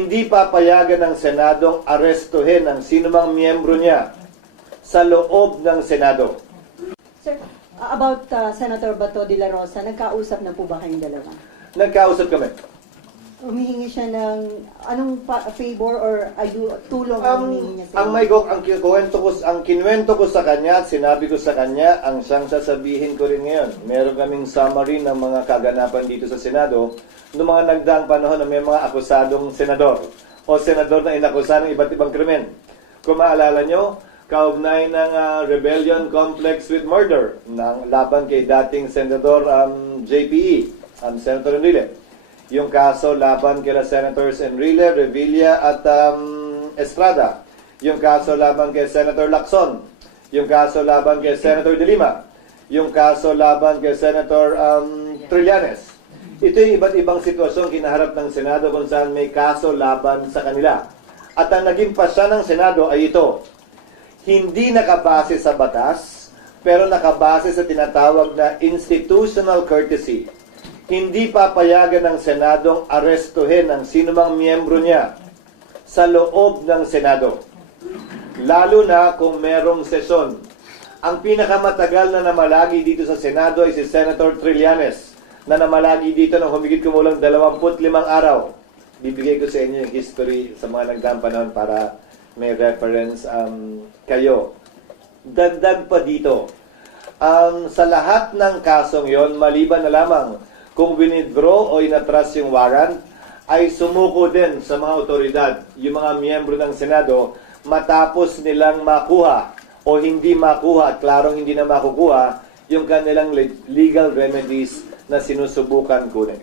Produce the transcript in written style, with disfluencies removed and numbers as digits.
Hindi papayagan ng Senadong arestuhin ang sinumang miyembro niya sa loob ng Senado. Sir, about Senator Bato de la Rosa, nagkausap na po ba kayong dalawa? Nagkausap kami. Humihingi siya ng anong favor or tulong ang hinihingi niya sa Ang kinuwento ko sa kanya at sinabi ko sa kanya, ang siyang sasabihin ko rin ngayon. Meron kaming summary ng mga kaganapan dito sa Senado noong mga nagdaang panahon na may mga akusadong senador o senador na inakusa ng iba't ibang krimen. Kung maalala nyo, kaugnay ng rebellion complex with murder ng laban kay dating Senador JPE, Senator Enrile. Yung kaso laban kay Senators Enrile, Revilla at Estrada. Yung kaso laban kay Senator Lacson. Yung kaso laban kay Senator De Lima. Yung kaso laban kay Senator Trillanes. Ito yung iba't ibang sitwasyon kinaharap ng Senado kung saan may kaso laban sa kanila. At ang naging pasya ng Senado ay ito. Hindi nakabase sa batas, pero nakabase sa tinatawag na institutional courtesy. Hindi papayagan ng Senadong arestuhin ang sinumang miyembro niya sa loob ng Senado. Lalo na kung merong sesyon. Ang pinakamatagal na namalagi dito sa Senado ay si Senator Trillanes, na namalagi dito ng humigit kumulang 25 araw. Bibigay ko sa inyo yung history sa mga nagdaang panahon para may reference kayo. Dagdag pa dito, sa lahat ng kasong yon, maliban na lamang kung winidraw o inatras yung warrant, ay sumuko din sa mga otoridad, yung mga miyembro ng Senado, matapos nilang makuha o hindi makuha, at klarong hindi na makukuha, yung kanilang legal remedies na sinusubukan kunin.